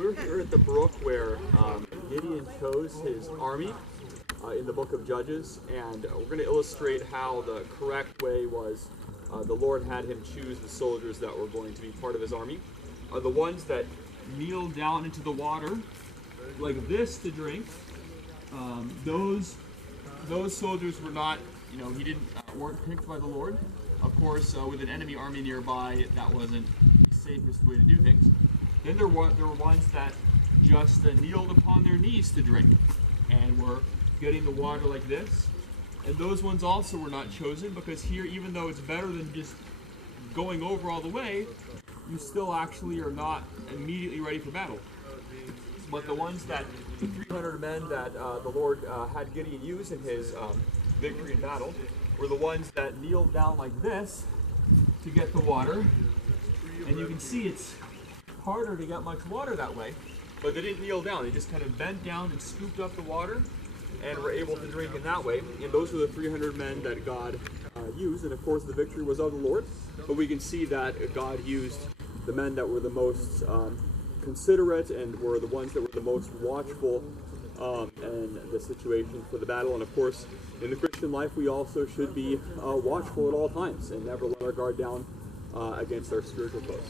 We're here at the brook where Gideon chose his army in the book of Judges, and we're going to illustrate how the correct way was the Lord had him choose the soldiers that were going to be part of his army. The ones that kneeled down into the water like this to drink. Those soldiers were not, weren't picked by the Lord. Of course, with an enemy army nearby, that wasn't the safest way to do things. Then there were ones that just kneeled upon their knees to drink and were getting the water like this. And those ones also were not chosen, because here, even though it's better than just going over all the way, you still actually are not immediately ready for battle. But the 300 men that the Lord had Gideon use in his victory in battle were the ones that kneeled down like this to get the water. And you can see it's harder to get much water that way, but they didn't kneel down. They just kind of bent down and scooped up the water and were able to drink in that way. And those were the 300 men that God used. And of course, the victory was of the Lord. But we can see that God used the men that were the most considerate and were the ones that were the most watchful in the situation for the battle. And of course, in the Christian life, we also should be watchful at all times and never let our guard down against our spiritual foes.